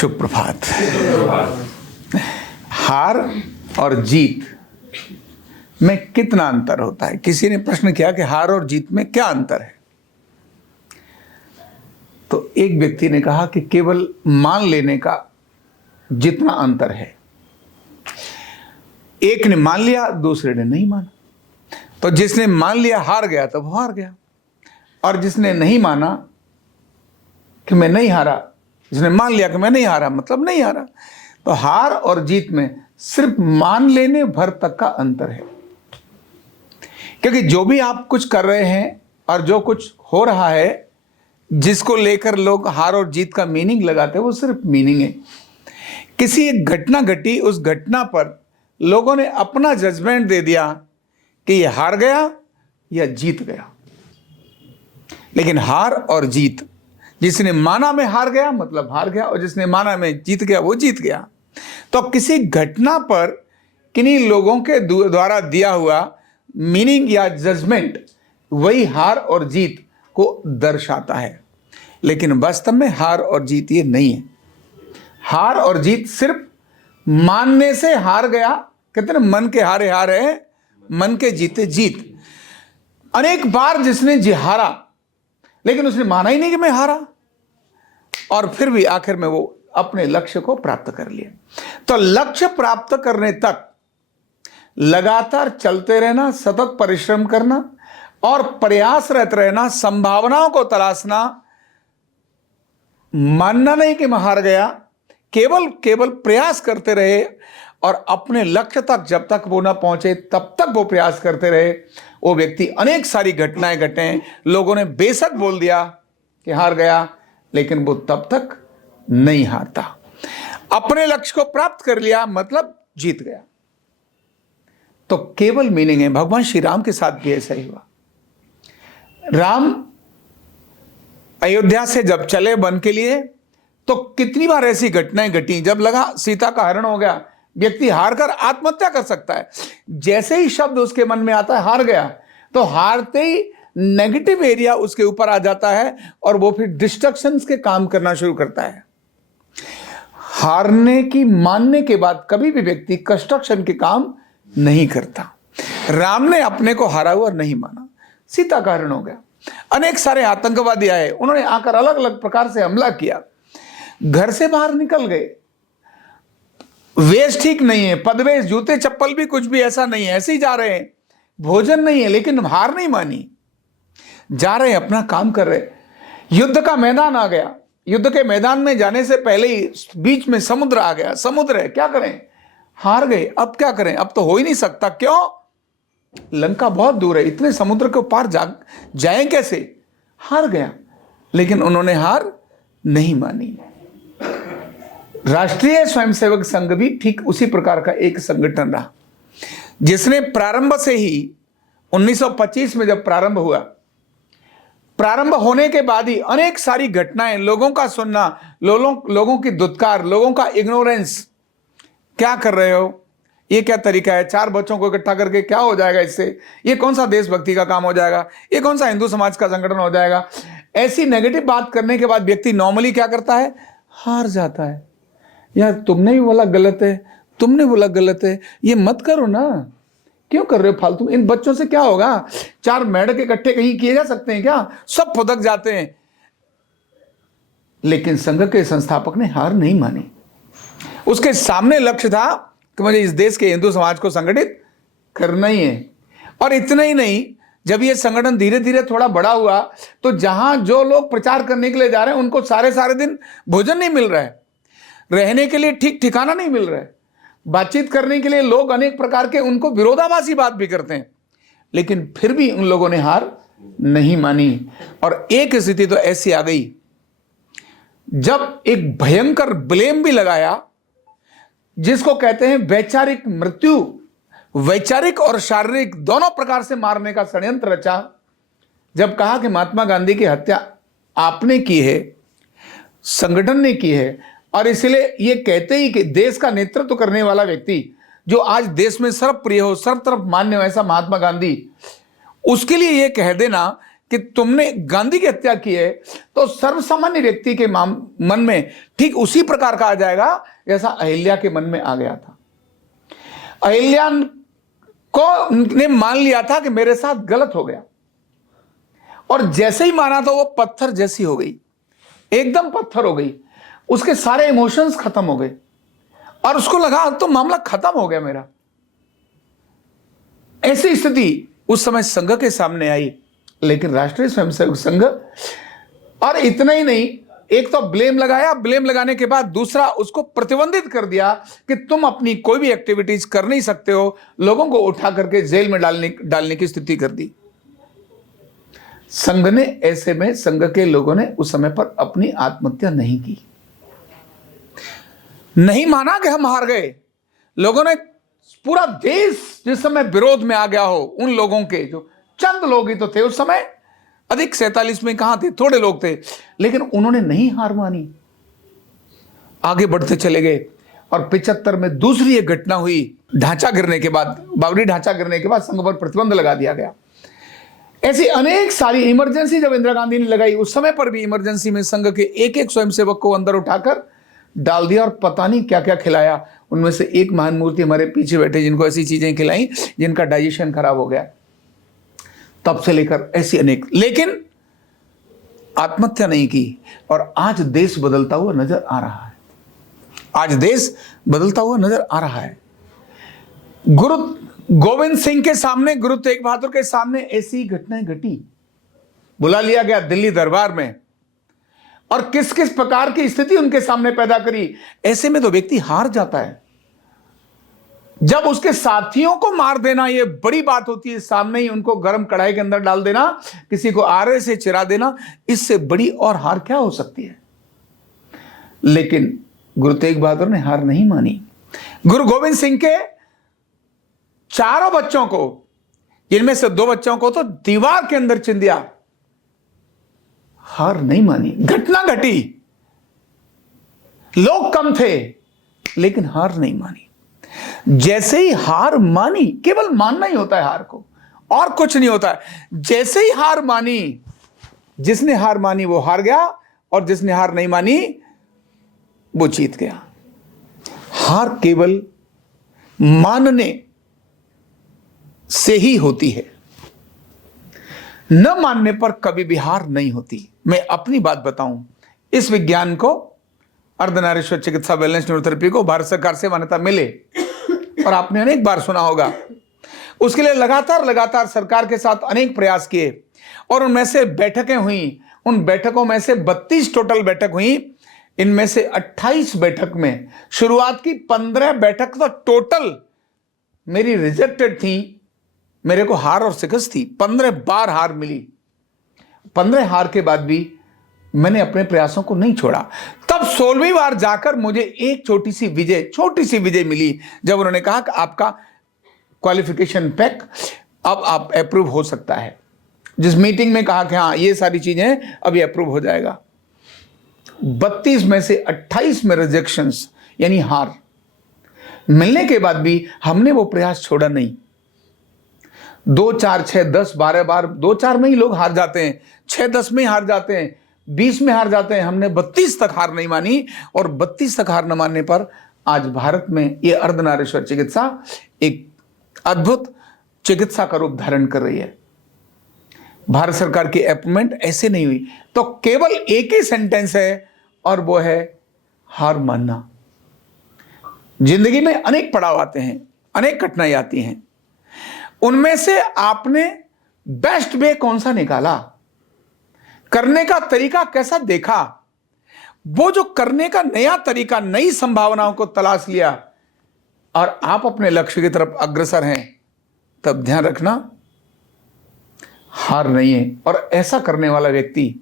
शुभ प्रभात। हार और जीत में कितना अंतर होता है? किसी ने प्रश्न किया कि हार और जीत में क्या अंतर है? तो एक व्यक्ति ने कहा कि केवल मान लेने का जितना अंतर है। एक ने मान लिया, दूसरे ने नहीं माना। तो जिसने मान लिया हार गया तो वो हार गया, और जिसने नहीं माना कि मैं नहीं हारा, जिसने मान लिया कि मैं नहीं हारा मतलब नहीं हारा। तो हार और जीत में सिर्फ मान लेने भर तक का अंतर है, क्योंकि जो भी आप कुछ कर रहे हैं और जो कुछ हो रहा है जिसको लेकर लोग हार और जीत का मीनिंग लगाते हैं, वो सिर्फ मीनिंग है। किसी एक घटना घटी, उस घटना पर लोगों ने अपना जजमेंट दे दिया कि ये हार गया या जीत गया। लेकिन हार और जीत, जिसने माना में हार गया मतलब हार गया, और जिसने माना में जीत गया वो जीत गया। तो किसी घटना पर किन्हीं लोगों के द्वारा दिया हुआ मीनिंग या जजमेंट वही हार और जीत को दर्शाता है। लेकिन वास्तव में हार और जीत ये नहीं है। हार और जीत सिर्फ मानने से हार गया, कहते ना मन के हारे हार है, मन के जीते जीत। अनेक बार जिसने जी हारा, लेकिन उसने माना ही नहीं कि मैं हारा, और फिर भी आखिर में वो अपने लक्ष्य को प्राप्त कर लिया। तो लक्ष्य प्राप्त करने तक लगातार चलते रहना, सतत परिश्रम करना और प्रयासरत रहना, संभावनाओं को तलाशना, मानना नहीं कि मैं हार गया, केवल प्रयास करते रहे और अपने लक्ष्य तक जब तक वो ना पहुंचे तब तक वो प्रयास करते रहे। वो व्यक्ति, अनेक सारी घटनाएं घटे, लोगों ने बेशक बोल दिया कि हार गया, लेकिन वो तब तक नहीं हारता। अपने लक्ष्य को प्राप्त कर लिया मतलब जीत गया। तो केवल मीनिंग है। भगवान श्री राम के साथ भी ऐसा ही हुआ। राम अयोध्या से जब चले वन के लिए, तो कितनी बार ऐसी घटनाएं घटी। जब लगा सीता का हरण हो गया, व्यक्ति हार कर आत्महत्या कर सकता है। जैसे ही शब्द उसके मन में आता है हार गया, तो हारते ही नेगेटिव एरिया उसके ऊपर आ जाता है और वो फिर डिस्ट्रक्शंस के काम करना शुरू करता है। हारने की मानने के बाद कभी भी व्यक्ति कंस्ट्रक्शन के काम नहीं करता। राम ने अपने को हारा हुआ नहीं माना, सीता का हरण हो गया। अनेक सारे आतंकवादी आए, उन्होंने आकर अलग अलग प्रकार से हमला किया, घर से बाहर निकल गए। वेश ठीक नहीं है, पदवेश, जूते चप्पल भी कुछ भी ऐसा नहीं है, ऐसे ही जा रहे हैं। भोजन नहीं है, लेकिन हार नहीं मानी, जा रहे हैं, अपना काम कर रहे। युद्ध का मैदान आ गया, युद्ध के मैदान में जाने से पहले ही बीच में समुद्र आ गया। समुद्र है, क्या करें, हार गए। अब क्या करें, अब तो हो ही नहीं सकता। क्यों? लंका बहुत दूर है, इतने समुद्र के पार जाएं कैसे? हार गया। लेकिन उन्होंने हार नहीं मानी। राष्ट्रीय स्वयंसेवक संघ भी ठीक उसी प्रकार का एक संगठन रहा, जिसने प्रारंभ से ही 1925 में जब प्रारंभ हुआ, प्रारंभ होने के बाद ही अनेक सारी घटनाएं, लोगों का सुनना, लोगों की दुत्कार, लोगों का इग्नोरेंस, क्या कर रहे हो, ये क्या तरीका है, 4 बच्चों को इकट्ठा करके क्या हो जाएगा इससे, ये कौन सा देशभक्ति का काम हो जाएगा, ये कौन सा हिंदू समाज का संगठन हो जाएगा। ऐसी नेगेटिव बात करने के बाद व्यक्ति नॉर्मली क्या करता है, हार जाता है। यार तुमने भी बोला गलत है, तुमने बोला गलत है, ये मत करो ना, क्यों कर रहे हो फालतू। इन बच्चों से क्या होगा, 4 मेढक इकट्ठे कहीं किए जा सकते हैं क्या? सब फुदक जाते हैं। लेकिन संघ के संस्थापक ने हार नहीं मानी। उसके सामने लक्ष्य था कि मुझे इस देश के हिंदू समाज को संगठित करना ही है। और इतना ही नहीं, जब ये संगठन धीरे धीरे थोड़ा बड़ा हुआ, तो जहां जो लोग प्रचार करने के लिए जा रहे हैं उनको सारे दिन भोजन नहीं मिल रहा है, रहने के लिए ठीक ठिकाना नहीं मिल रहा है, बातचीत करने के लिए लोग अनेक प्रकार के उनको विरोधाभासी बात भी करते हैं। लेकिन फिर भी उन लोगों ने हार नहीं मानी। और एक स्थिति तो ऐसी आ गई जब एक भयंकर ब्लेम भी लगाया, जिसको कहते हैं वैचारिक मृत्यु। वैचारिक और शारीरिक दोनों प्रकार से मारने का षड्यंत्र रचा। जब कहा कि महात्मा गांधी की हत्या आपने की है, संगठन ने की है, और इसलिए ये कहते ही कि देश का नेतृत्व करने वाला व्यक्ति जो आज देश में सर्वप्रिय हो, सर्व तरफ मान्य हो, ऐसा महात्मा गांधी, उसके लिए ये कह देना कि तुमने गांधी की हत्या की है, तो सर्वसामान्य व्यक्ति के मन में ठीक उसी प्रकार का आ जाएगा जैसा अहिल्या के मन में आ गया था। अहिल्या को ने मान लिया था कि मेरे साथ गलत हो गया, और जैसे ही माना तो वो पत्थर जैसी हो गई, एकदम पत्थर हो गई। उसके सारे इमोशंस खत्म हो गए और उसको लगा तो मामला खत्म हो गया मेरा। ऐसी स्थिति उस समय संघ के सामने आई, लेकिन राष्ट्रीय स्वयंसेवक संघ, और इतना ही नहीं, एक तो ब्लेम लगाया, ब्लेम लगाने के बाद दूसरा उसको प्रतिबंधित कर दिया कि तुम अपनी कोई भी एक्टिविटीज कर नहीं सकते हो, लोगों को उठा करके जेल में डालने की स्थिति कर दी। संघ ने ऐसे में, संघ के लोगों ने उस समय पर अपनी आत्महत्या नहीं की, नहीं माना कि हम हार गए। लोगों ने, पूरा देश जिस समय विरोध में आ गया हो, उन लोगों के जो चंद लोग ही तो थे उस समय, अधिक 47 में कहां थे, थोड़े लोग थे, लेकिन उन्होंने नहीं हार मानी, आगे बढ़ते चले गए। और 75 में दूसरी एक घटना हुई, ढांचा गिरने के बाद, बावरी ढांचा गिरने के बाद संघ पर प्रतिबंध लगा दिया गया। ऐसी अनेक सारी इमरजेंसी जब इंदिरा गांधी ने लगाई, उस समय पर भी इमरजेंसी में संघ के एक एक स्वयंसेवक को अंदर उठाकर डाल दिया और पता नहीं क्या क्या खिलाया। उनमें से एक महान मूर्ति हमारे पीछे बैठे, जिनको ऐसी चीजें खिलाई जिनका डाइजेशन खराब हो गया। तब से लेकर ऐसी अनेक, लेकिन आत्महत्या नहीं की। और आज देश बदलता हुआ नजर आ रहा है, आज देश बदलता हुआ नजर आ रहा है। गुरु गोविंद सिंह के सामने, गुरु तेग बहादुर के सामने ऐसी घटनाएं घटी, बुला लिया गया दिल्ली दरबार में, और किस किस प्रकार की स्थिति उनके सामने पैदा करी। ऐसे में तो व्यक्ति हार जाता है। जब उसके साथियों को मार देना ये बड़ी बात होती है, सामने ही उनको गर्म कढ़ाई के अंदर डाल देना, किसी को आरे से चिरा देना, इससे बड़ी और हार क्या हो सकती है। लेकिन गुरु तेग बहादुर ने हार नहीं मानी। गुरु गोविंद सिंह के चारों बच्चों को, जिनमें से 2 बच्चों को तो दीवार के अंदर चिन दिया, हार नहीं मानी। घटना घटी, लोग कम थे, लेकिन हार नहीं मानी। जैसे ही हार मानी, केवल मानना ही होता है हार को, और कुछ नहीं होता है। जैसे ही हार मानी, जिसने हार मानी वो हार गया, और जिसने हार नहीं मानी वो जीत गया। हार केवल मानने से ही होती है, न मानने पर कभी भी हार नहीं होती। मैं अपनी बात बताऊं, इस विज्ञान को, अर्धनारीश्वर चिकित्सा वेलनेस न्यूरोथेरेपी को भारत सरकार से मान्यता मिले, और आपने अनेक बार सुना होगा। उसके लिए लगातार सरकार के साथ अनेक प्रयास किए, और उनमें से बैठकें हुई। उन बैठकों में से 32 टोटल बैठक हुई। इनमें से 28 बैठक में, शुरुआत की 15 बैठक तो टोटल मेरी रिजेक्टेड थी, मेरे को हार और शिकस्त थी। 15 बार हार मिली। 15 हार के बाद भी मैंने अपने प्रयासों को नहीं छोड़ा। तब 16वीं बार जाकर मुझे एक छोटी सी विजय मिली, जब उन्होंने कहा कि आपका क्वालिफिकेशन पैक अब आप अप्रूव हो सकता है। जिस मीटिंग में कहा कि हाँ ये सारी चीजें अभी अप्रूव हो जाएगा। 32 में से 28 में रिजेक्शंस, यानी हार मिलने के बाद भी हमने वो प्रयास छोड़ा नहीं। 2, 4, 6, 10, 12 बार, 2, 4 में ही लोग हार जाते हैं, 6, 10 में ही हार जाते हैं, 20 में हार जाते हैं। हमने 32 तक हार नहीं मानी, और 32 तक हार न मानने पर आज भारत में ये अर्धनारीश्वर चिकित्सा एक अद्भुत चिकित्सा का रूप धारण कर रही है। भारत सरकार की अपॉइंटमेंट ऐसे नहीं हुई, तो केवल एक ही सेंटेंस है, और वो है हार मानना। जिंदगी में अनेक पड़ाव आते हैं, अनेक घटनाएं आती हैं, उनमें से आपने बेस्ट वे कौन सा निकाला, करने का तरीका कैसा देखा, वो जो करने का नया तरीका, नई संभावनाओं को तलाश लिया, और आप अपने लक्ष्य की तरफ अग्रसर हैं, तब ध्यान रखना हार नहीं है। और ऐसा करने वाला व्यक्ति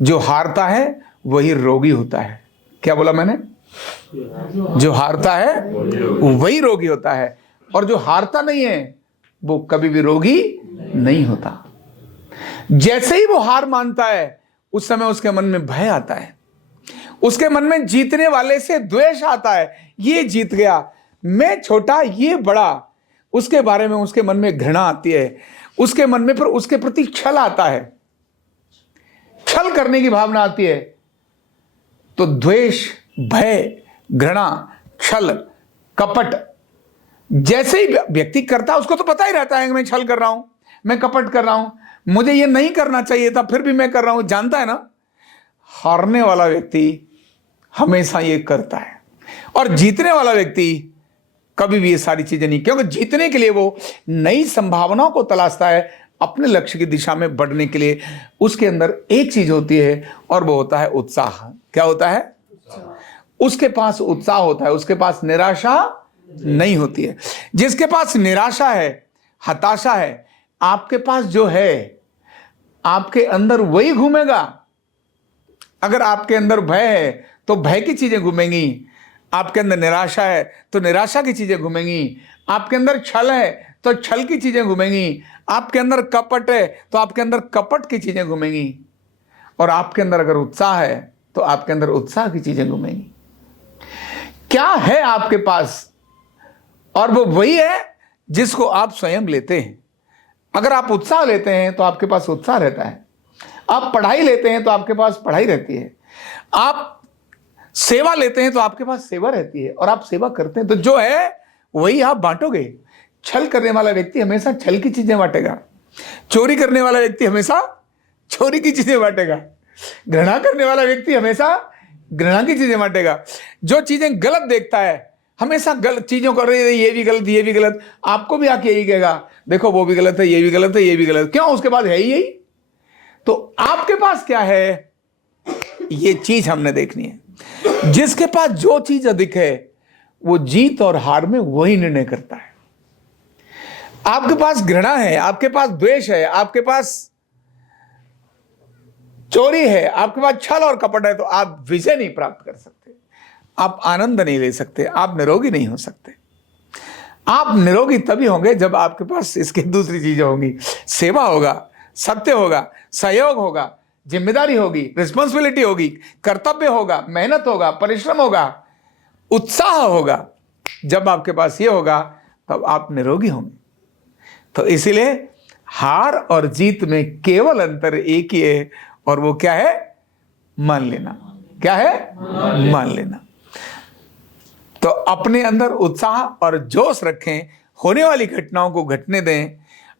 जो हारता है वही रोगी होता है। क्या बोला मैंने? जो हारता है वही रोगी होता है, और जो हारता नहीं है वो कभी भी रोगी नहीं होता। जैसे ही वो हार मानता है, उस समय उसके मन में भय आता है, उसके मन में जीतने वाले से द्वेष आता है। ये जीत गया, मैं छोटा, ये बड़ा, उसके बारे में उसके मन में घृणा आती है। उसके मन में फिर उसके प्रति छल आता है, छल करने की भावना आती है, तो द्वेष, भय, घृणा, छल, कपट जैसे ही व्यक्ति करता है उसको तो पता ही रहता है कि मैं छल कर रहा हूं, मैं कपट कर रहा हूं, मुझे ये नहीं करना चाहिए था फिर भी मैं कर रहा हूं, जानता है ना। हारने वाला व्यक्ति हमेशा ये करता है, और जीतने वाला व्यक्ति कभी भी ये सारी चीजें नहीं, क्योंकि जीतने के लिए वो नई संभावनाओं को तलाशता है अपने लक्ष्य की दिशा में बढ़ने के लिए। उसके अंदर एक चीज होती है और वो होता है उत्साह। क्या होता है? उसके पास उत्साह होता है, उसके पास निराशा नहीं होती है। जिसके पास निराशा है, हताशा है, आपके पास जो है आपके अंदर वही घूमेगा। अगर आपके अंदर भय है तो भय की चीजें घूमेंगी, आपके अंदर निराशा है तो निराशा की चीजें घूमेंगी, आपके अंदर छल है तो छल की चीजें घूमेंगी, आपके अंदर कपट है तो आपके अंदर कपट की चीजें घूमेंगी, और आपके अंदर अगर उत्साह है तो आपके अंदर उत्साह की चीजें घूमेंगी। क्या है आपके पास, और वो वही है जिसको आप स्वयं लेते हैं। अगर आप उत्साह लेते हैं तो आपके पास उत्साह रहता है, आप पढ़ाई लेते हैं तो आपके पास पढ़ाई रहती है, आप सेवा लेते हैं तो आपके पास सेवा रहती है, और आप सेवा करते हैं तो जो है वही आप बांटोगे। छल करने वाला व्यक्ति हमेशा छल की चीजें बांटेगा, चोरी करने वाला व्यक्ति हमेशा चोरी की चीजें बांटेगा, घृणा करने वाला व्यक्ति हमेशा घृणा की चीजें बांटेगा। जो चीजें गलत देखता है हमेशा गलत चीजों कर रही है, ये भी गलत, ये भी गलत, आपको भी आके यही कहेगा, देखो वो भी गलत है, ये भी गलत है, ये भी गलत। क्यों? उसके पास है ही यही। तो आपके पास क्या है, ये चीज हमने देखनी है। जिसके पास जो चीज अधिक है वो जीत और हार में वही निर्णय करता है। आपके पास घृणा है, आपके पास द्वेष है, आपके पास चोरी है, आपके पास छल और कपट है, तो आप विजय नहीं प्राप्त कर सकते, आप आनंद नहीं ले सकते, आप निरोगी नहीं हो सकते। आप निरोगी तभी होंगे जब आपके पास इसकी दूसरी चीजें होंगी। सेवा होगा, सत्य होगा, सहयोग होगा, जिम्मेदारी होगी, रिस्पॉन्सिबिलिटी होगी, कर्तव्य होगा, मेहनत होगा, परिश्रम होगा, उत्साह होगा। जब आपके पास ये होगा तब आप निरोगी होंगे। तो इसीलिए हार और जीत में केवल अंतर एक ही है, और वो क्या है? मान लेना। क्या है? मान लेना। तो अपने अंदर उत्साह और जोश रखें, होने वाली घटनाओं को घटने दें,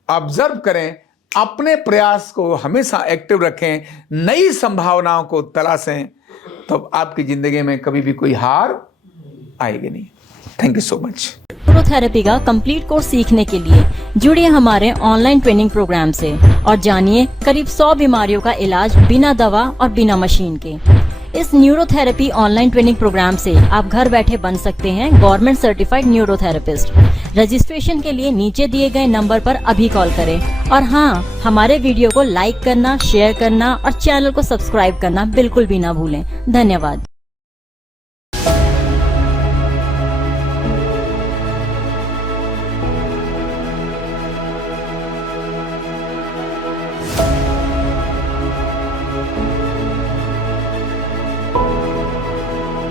ऑब्जर्व करें, अपने प्रयास को हमेशा एक्टिव रखें, नई संभावनाओं को तलाशें, तो आपकी जिंदगी में कभी भी कोई हार आएगी नहीं। Thank you so much. Neurotherapy का कंप्लीट कोर्स सीखने के लिए जुड़िए हमारे ऑनलाइन ट्रेनिंग प्रोग्राम से और जानिए करीब 100 बीमारियों का इलाज बिना दवा और बिना मशीन के। इस न्यूरोथेरेपी ऑनलाइन ट्रेनिंग प्रोग्राम से आप घर बैठे बन सकते हैं गवर्नमेंट सर्टिफाइड न्यूरोथेरेपिस्ट। रजिस्ट्रेशन के लिए नीचे दिए गए नंबर पर अभी कॉल करें, और हाँ, हमारे वीडियो को लाइक करना, शेयर करना और चैनल को सब्सक्राइब करना बिल्कुल भी ना भूलें। धन्यवाद।